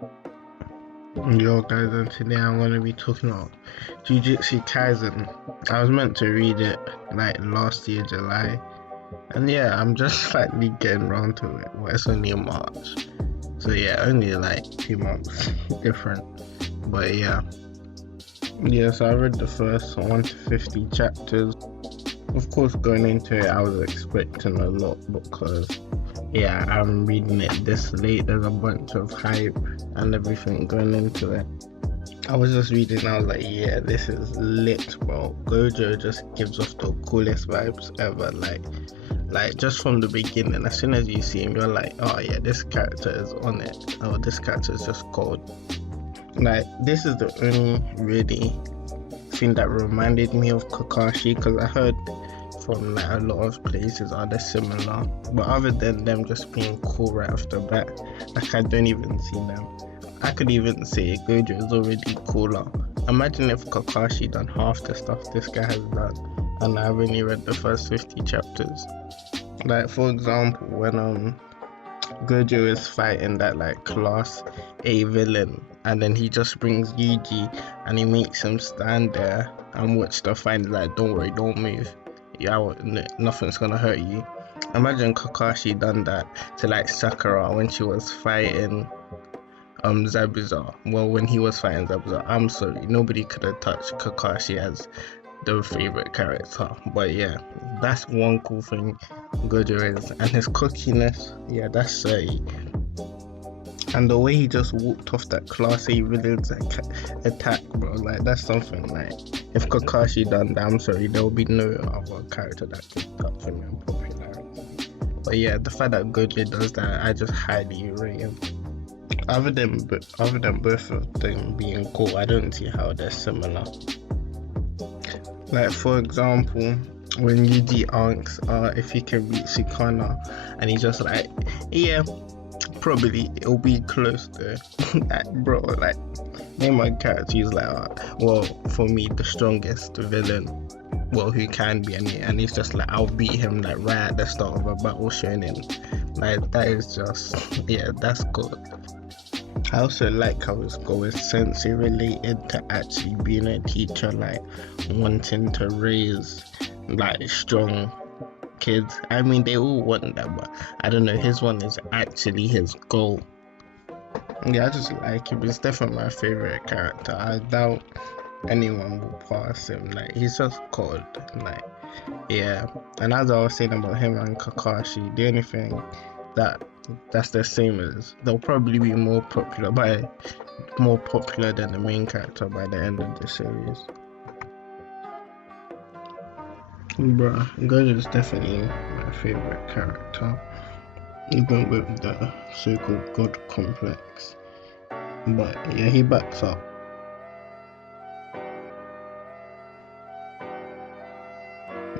Yo guys, and today I'm gonna be talking about Jujutsu Kaisen. I was meant to read it like last year, July, and yeah, I'm just slightly getting around to it. Well, it's only in March, so yeah, only like 2 months different. But yeah. So I read the first 1 to 50 chapters. Of course, going into it, I was expecting a lot because yeah, I'm reading it this late. There's a bunch of hype and everything going into it. I was just reading, I was like, yeah, this is lit, bro. Gojo just gives off the coolest vibes ever. Like just from the beginning, as soon as you see him, you're like, oh yeah, this character is on it. Oh, this character is just cold. Like, this is the only really thing that reminded me of Kakashi, because I heard from like a lot of places are they similar, but other than them just being cool right off the bat, like I don't even see them. I could even say Gojo is already cooler. Imagine if Kakashi done half the stuff this guy has done, and I've only read the first 50 chapters. Like, for example, when Gojo is fighting that like class A villain, and then he just brings Yuji and he makes him stand there and watch the fight. Like, don't worry, don't move. Yeah, nothing's gonna hurt you. Imagine Kakashi done that to like Sakura when she was fighting Zabuza. Well, when he was fighting Zabuza, I'm sorry, nobody could have touched Kakashi as the favorite character. But yeah, that's one cool thing Gojo is, and his cockiness, yeah, that's 30. And the way he just walked off that class A villain's attack, bro, like that's something. Like, if Kakashi done that, I'm sorry, there will be no other character that could touch him in popularity. But yeah, the fact that Gojo does that, I just highly rate him. Other than both of them being cool, I don't see how they're similar. Like, for example, when Yuji asks if he can beat Sukuna, and he's just like, yeah, probably it'll be close to like, bro, like, name my character. He's like, well, for me, the strongest villain, well, who can be, and he's just like, I'll beat him like right at the start of a battle shonen. Like, that is just, yeah, that's good. I also like how his goal is sensei related to actually being a teacher, like wanting to raise like strong kids. I mean, they all want that, but I don't know, his one is actually his goal. Yeah, I just like him. He's definitely my favorite character. I doubt anyone will pass him. Like, he's just cold. Like, yeah. And as I was saying about him and Kakashi, the only thing that's the same as they'll probably be more popular than the main character by the end of the series. Bruh, Gojo is definitely my favorite character, even with the so-called god complex. But yeah, he backs up.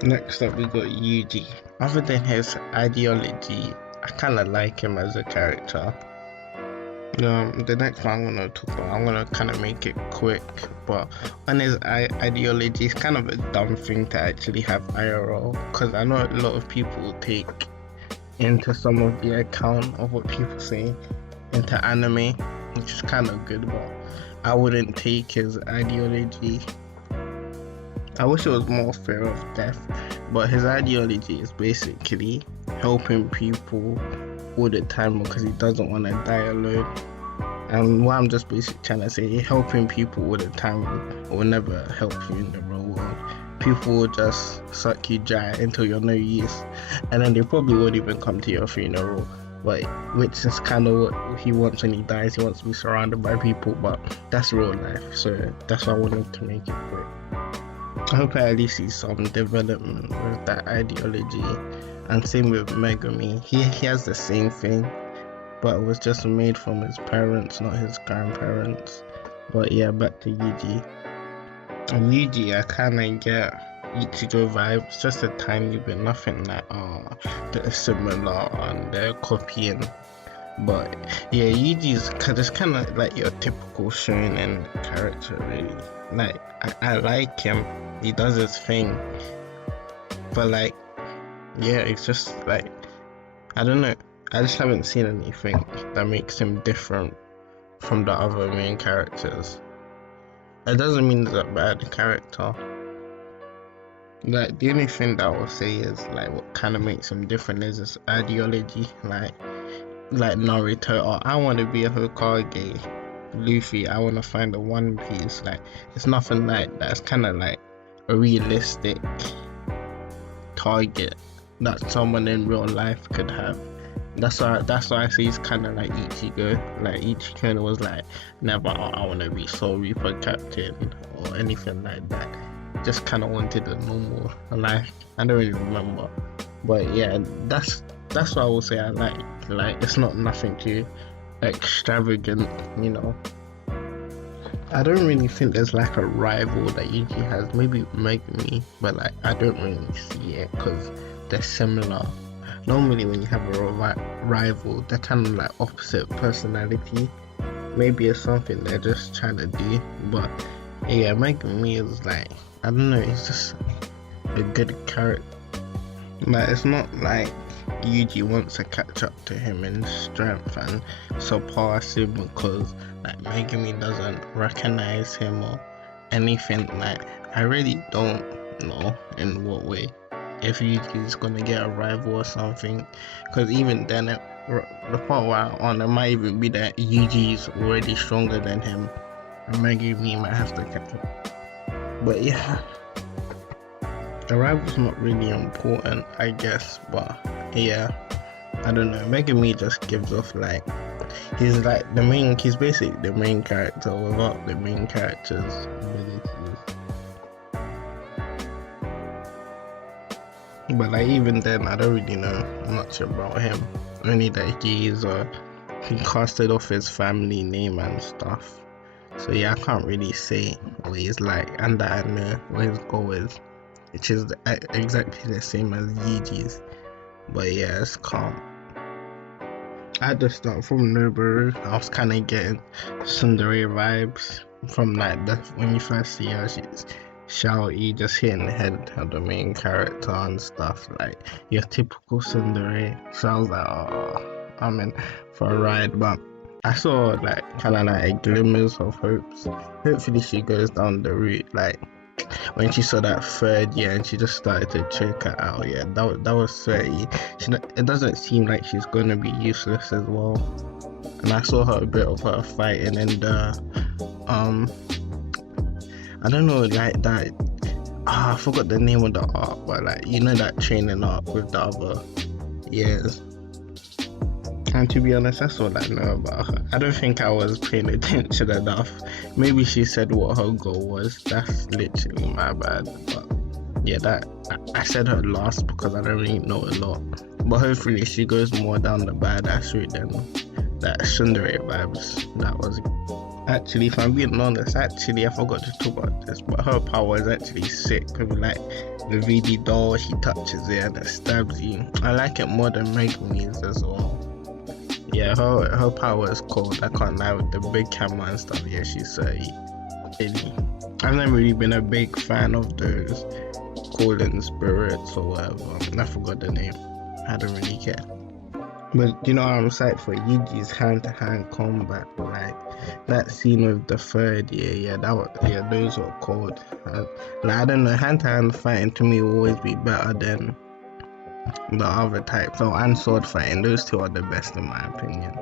Next up, we got Yuji. Other than his ideology, I kind of like him as a character. The next one I'm going to talk about, I'm going to kind of make it quick, but on his ideology, it's kind of a dumb thing to actually have IRL, because I know a lot of people take into some of the account of what people say into anime, which is kind of good, but I wouldn't take his ideology. I wish it was more fear of death, but his ideology is basically helping people all the time because he doesn't want to die alone. And what I'm just basically trying to say, helping people all the time will never help you in the real world. People will just suck you dry until you're no use, and then they probably won't even come to your funeral. But which is kind of what he wants when he dies. He wants to be surrounded by people, but that's real life. So that's why I wanted to make it quick. I hope I at least see some development with that ideology. And same with Megami. He has the same thing, but it was just made from his parents, not his grandparents. But yeah, back to Yuji. And Yuji, I kind of get Ichigo vibes, just a tiny bit, nothing like they're similar and they're copying. But yeah, Yuji's just kind of like your typical shonen character, really. Like, I like him. He does his thing, but like, yeah, it's just like, I don't know. I just haven't seen anything that makes him different from the other main characters. It doesn't mean he's a bad character. Like the only thing that I will say is like what kind of makes him different is his ideology. Like Naruto, or I want to be a Hokage. Luffy, I want to find a One Piece. Like it's nothing like that. It's kind of like a realistic target that someone in real life could have. That's why I say he's kind of like Ichigo. Like Ichigo was like never, oh, I want to be Soul Reaper captain or anything like that. Just kind of wanted a normal life. I don't really remember, but yeah, that's what I will say. I like it's not nothing too extravagant, you know. I don't really think there's like a rival that Yuji has. Maybe Megumi, but like I don't really see it because they're similar. Normally when you have a rival, they're kind of like opposite personality. Maybe it's something they're just trying to do, but yeah, Megumi is like, I don't know, it's just a good character. Like it's not like Yuji wants to catch up to him in strength and surpass him because like Megumi doesn't recognize him or anything. Like I really don't know in what way if Yuji's gonna get a rival or something, because even then the part where on it might even be that Yuji's already stronger than him and Megumi might have to catch up. But yeah, the rival's not really important, I guess, but yeah, I don't know. Megumi just gives off like he's basically the main character without the main character's abilities. But like even then, I don't really know much about him. Only that he casted off his family name and stuff. So yeah, I can't really say what he's like, and that I know what his goal is, which is exactly the same as Yuji's. But yeah, it's calm. At the start from Noboru, I was kind of getting tsundere vibes from like when you first see her, she's shouty, just hitting the head of the main character and stuff, like your typical tsundere. So I was like, oh, I'm in for a ride. But I saw like kind of like glimmers of hopes. Hopefully she goes down the route like when she saw that third year and she just started to choke her out. Yeah, that was sweaty. It doesn't seem like she's gonna be useless as well. And I saw her a bit of her fighting in the I don't know, like that. I forgot the name of the arc, but like you know that training arc with the other years. And to be honest, that's all I know about her. I don't think I was paying attention enough. Maybe she said what her goal was. That's literally my bad. But yeah, I said her last because I don't really know a lot. But hopefully she goes more down the badass route than that tsundere vibes. That was actually, if I'm being honest, I forgot to talk about this, but her power is actually sick. With like the VD doll, she touches it and it stabs you. I like it more than Megumi's as well. Yeah, her power is cold. I can't lie, with the big camera and stuff. Yeah, she's really. I've never really been a big fan of those calling spirits or whatever. I forgot the name. I don't really care. But you know, I'm psyched for Yuji's hand-to-hand combat. Like that scene with the third year. Those were cold. Like I don't know, hand-to-hand fighting to me will always be better than the other types, and sword fighting. Those two are the best in my opinion.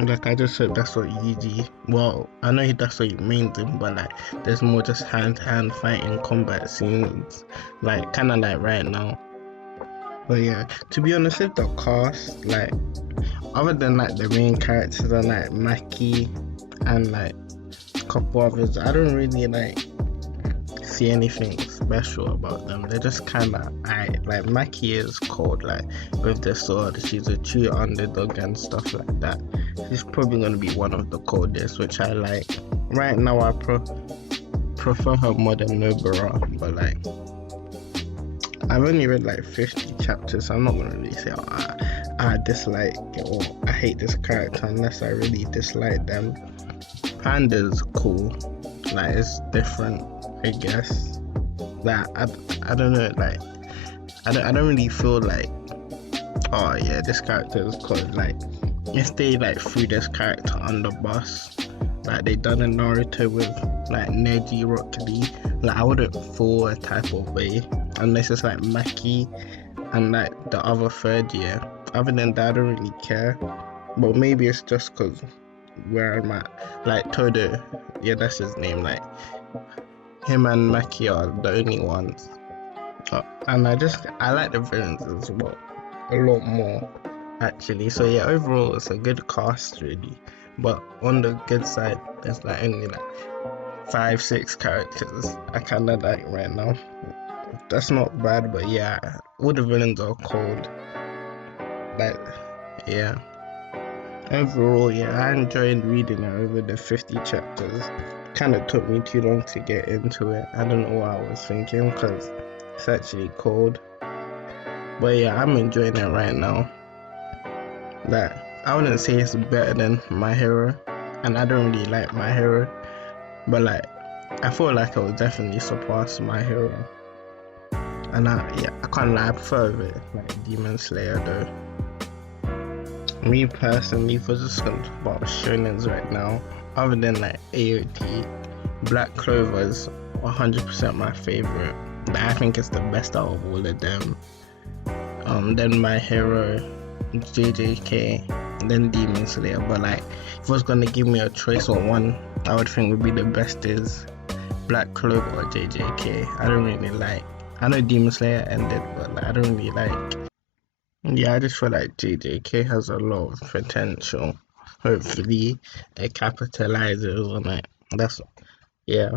Like I just hope that's what Yuji, well, I know that's what he means him, but like there's more just hand-to-hand fighting combat scenes, like kind of like right now. But yeah, to be honest, with the cast, like other than like the main characters and like Maki and like a couple others, I don't really like see anything special about them. They're just kind of like Maki is cold, like with the sword. She's a true underdog and stuff like that. She's probably gonna be one of the coldest, which I like. Right now I prefer her more than Nobara, but like I've only read like 50 chapters, so I'm not gonna really say I dislike it or I hate this character unless I really dislike them. Panda's cool, like it's different, I guess. Like I don't know, like I don't really feel like, oh yeah, this character is cool. Like if they like threw this character on the bus, like they done a Naruto with like Neji, Rock Lee. Like I wouldn't feel a type of way unless it's like Maki and like the other third year. Other than that, I don't really care. But maybe it's just because where I'm at, like Todo, yeah, that's his name. Like him and Maki are the only ones. And I like the villains as well a lot more actually. So yeah, overall it's a good cast really. But on the good side, there's like only like 5, 6 characters I kinda like right now. That's not bad, but yeah, all the villains are cold. Like yeah. Overall, yeah, I enjoyed reading it over the 50 chapters. Kind of took me too long to get into it. I don't know what I was thinking because it's actually cold. But yeah, I'm enjoying it right now. Like, I wouldn't say it's better than My Hero, and I don't really like My Hero, but like, I feel like it will definitely surpass My Hero. And I can't lie, I prefer it like Demon Slayer though. Me personally, if we're just gonna talk about shonens right now, other than like AOT, Black Clover is 100% my favorite. I think it's the best out of all of them. Then My Hero, JJK, then Demon Slayer. But like, if I was gonna give me a choice on one, I would think would be the best is Black Clover or JJK. I don't really like. I know Demon Slayer ended, but like, I don't really like. Yeah, I just feel like JJK has a lot of potential. Hopefully, it capitalizes on it. That's yeah.